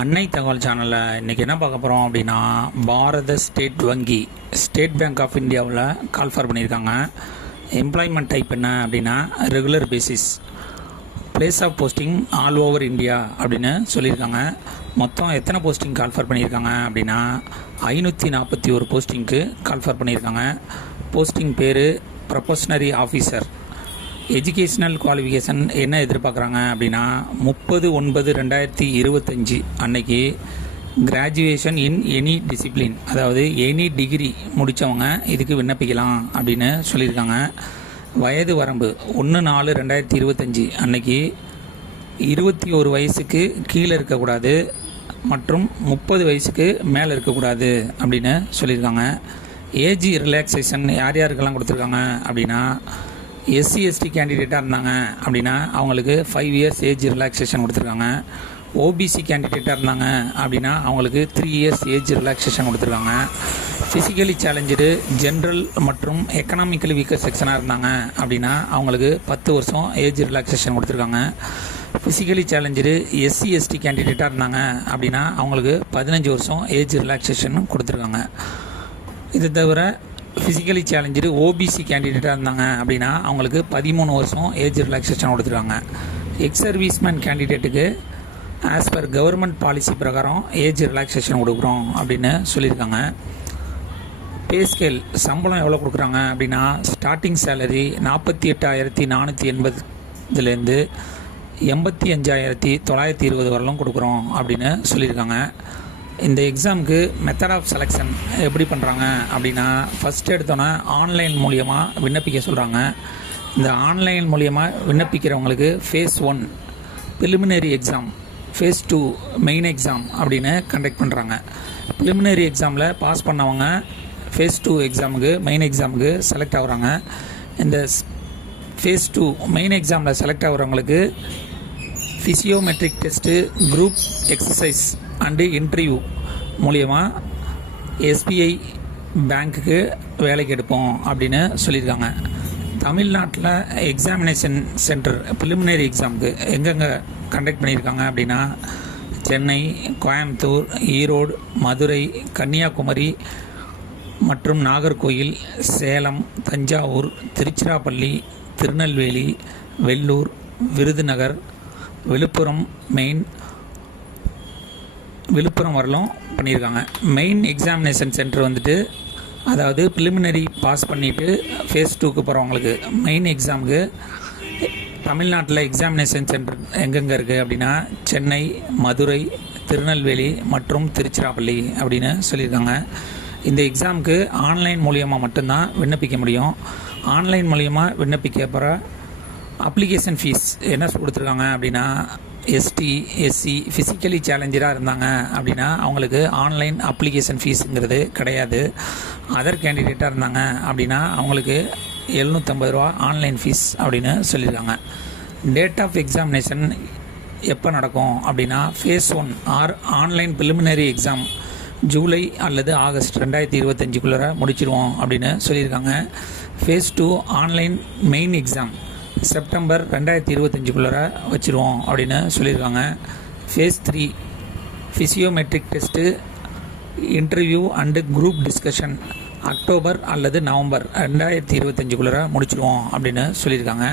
அன்னை தகவல் சேனலில் இன்றைக்கி என்ன பார்க்க போகிறோம் அப்படின்னா, பாரத ஸ்டேட் வங்கி ஸ்டேட் பேங்க் ஆஃப் இந்தியாவில் கால்ஃபர் பண்ணியிருக்காங்க. எம்ப்ளாய்மெண்ட் டைப் என்ன அப்படின்னா regular basis, place of posting all over India அப்படின்னு சொல்லியிருக்காங்க. மொத்தம் எத்தனை போஸ்டிங் கால்ஃபர் பண்ணியிருக்காங்க அப்படின்னா 541 போஸ்டிங்க்கு கால்ஃபர் பண்ணியிருக்காங்க. போஸ்டிங் பேர் ப்ரொபஷனரி ஆஃபீஸர். எஜுகேஷ்னல் குவாலிஃபிகேஷன் என்ன எதிர்பார்க்குறாங்க அப்படின்னா 30/9/2025 அன்னைக்கு கிராஜுவேஷன் இன் எனி டிசிப்ளின், அதாவது எனி டிகிரி முடித்தவங்க இதுக்கு விண்ணப்பிக்கலாம் அப்படின்னு சொல்லியிருக்காங்க. வயது வரம்பு 1/4/2025 அன்னைக்கு 21 வயசுக்கு கீழே இருக்கக்கூடாது மற்றும் 30 வயசுக்கு மேலே இருக்கக்கூடாது அப்படின்னு சொல்லியிருக்காங்க. ஏஜ் ரிலாக்ஸேஷன் யார் யாருக்கெல்லாம் கொடுத்துருக்காங்க அப்படின்னா, எஸ்சி எஸ்டி கேண்டிடேட்டாக இருந்தாங்க அப்படின்னா அவங்களுக்கு 5 இயர்ஸ் ஏஜ் ரிலாக்ஸேஷன் கொடுத்துருக்காங்க. ஓபிசி கேண்டிடேட்டாக இருந்தாங்க அப்படின்னா அவங்களுக்கு 3 இயர்ஸ் ஏஜ் ரிலாக்ஸேஷன் கொடுத்துருக்காங்க. ஃபிசிக்கலி சேலஞ்சு ஜென்ரல் மற்றும் எக்கனாமிக்கலி வீக்கர் செக்ஷனாக இருந்தாங்க அப்படின்னா அவங்களுக்கு 10 வருஷம் ஏஜ் ரிலாக்ஸேஷன் கொடுத்துருக்காங்க. ஃபிசிக்கலி சேலஞ்சு எஸ்சி எஸ்டி கேண்டிடேட்டாக இருந்தாங்க அப்படின்னா அவங்களுக்கு 15 வருஷம் ஏஜ் ரிலாக்ஸேஷன் கொடுத்துருக்காங்க. இது தவிர ஃபிசிக்கலி சேலஞ்சு ஓபிசி கேண்டிடேட்டாக இருந்தாங்க அப்படின்னா அவங்களுக்கு 13 வருஷம் ஏஜ் ரிலாக்ஸேஷன் கொடுத்துருக்காங்க. எக்ஸ் சர்வீஸ்மேன் கேண்டிடேட்டுக்கு ஆஸ் பர் கவர்மெண்ட் பாலிசி பிரகாரம் ஏஜ் ரிலாக்ஸேஷன் கொடுக்குறோம் அப்படின்னு சொல்லியிருக்காங்க. பே ஸ்கேல் சம்பளம் எவ்வளோ கொடுக்குறாங்க அப்படின்னா, ஸ்டார்டிங் சேலரி 48,480 85,920 வரலும் கொடுக்குறோம் அப்படின்னு சொல்லியிருக்காங்க. இந்த எக்ஸாமுக்கு மெத்தட் ஆஃப் செலெக்ஷன் எப்படி பண்ணுறாங்க அப்படின்னா, ஃபஸ்ட்டு எடுத்தோன்னே ஆன்லைன் மூலியமாக விண்ணப்பிக்க சொல்கிறாங்க. இந்த ஆன்லைன் மூலியமாக விண்ணப்பிக்கிறவங்களுக்கு phase 1 preliminary exam, phase 2 main exam அப்படின்னு கண்டக்ட் பண்ணுறாங்க. ப்ரிலிமினரி எக்ஸாமில் பாஸ் பண்ணவங்க ஃபேஸ் 2 எக்ஸாமுக்கு மெயின் எக்ஸாமுக்கு செலக்ட் ஆகுறாங்க. இந்த ஃபேஸ் 2 மெயின் எக்ஸாமில் செலக்ட் ஆகுறவங்களுக்கு psychometric test, group exercise and interview மூலியமாக எஸ்பிஐ பேங்க்குக்கு வேலைக்கு எடுப்போம் அப்படின்னு சொல்லியிருக்காங்க. தமிழ்நாட்டில் எக்ஸாமினேஷன் சென்டர் ப்ரிலிமினரி எக்ஸாமுக்கு எங்கெங்கே கண்டக்ட் பண்ணியிருக்காங்க அப்படின்னா, சென்னை, கோயம்புத்தூர், ஈரோடு, மதுரை, கன்னியாகுமரி மற்றும் நாகர்கோயில், சேலம், தஞ்சாவூர், திருச்சிராப்பள்ளி, திருநெல்வேலி, வெள்ளூர், விருதுநகர், விழுப்புரம் விழுப்புரம் வரலும் பண்ணியிருக்காங்க. மெயின் எக்ஸாமினேஷன் சென்டர் வந்துட்டு, அதாவது ப்ரிலிமினரி பாஸ் பண்ணிவிட்டு ஃபேஸ் 2க்கு போகிறவங்களுக்கு மெயின் எக்ஸாமுக்கு தமிழ்நாட்டில் எக்ஸாமினேஷன் சென்டர் எங்கெங்கே இருக்குது அப்படின்னா, சென்னை, மதுரை, திருநெல்வேலி மற்றும் திருச்சிராப்பள்ளி அப்படின்னு சொல்லியிருக்காங்க. இந்த எக்ஸாமுக்கு ஆன்லைன் மூலியமாக மட்டும்தான் விண்ணப்பிக்க முடியும். ஆன்லைன் மூலியமாக விண்ணப்பிக்க போகிற அப்ளிகேஷன் ஃபீஸ் என்ன கொடுத்துருக்காங்க அப்படின்னா, எஸ்டி எஸ்சி ஃபிசிக்கலி சேலஞ்சராக இருந்தாங்க அப்படின்னா அவங்களுக்கு ஆன்லைன் அப்ளிகேஷன் ஃபீஸுங்கிறது கிடையாது. அதர் கேண்டிடேட்டாக இருந்தாங்க அப்படின்னா அவங்களுக்கு 750 ரூபா ஆன்லைன் ஃபீஸ் அப்படின்னு சொல்லியிருக்காங்க. டேட் ஆஃப் எக்ஸாமினேஷன் எப்போ நடக்கும் அப்படின்னா, phase 1 online preliminary exam July அல்லது ஆகஸ்ட் 2025 முடிச்சிருவோம் அப்படின்னு சொல்லியிருக்காங்க. Phase 2 online main exam September 2025 வச்சுருவோம் அப்படின்னு சொல்லியிருக்காங்க. Phase 3 psychometric test, interview and group discussion October அல்லது நவம்பர் 2025 முடிச்சிருவோம் அப்படின்னு சொல்லியிருக்காங்க.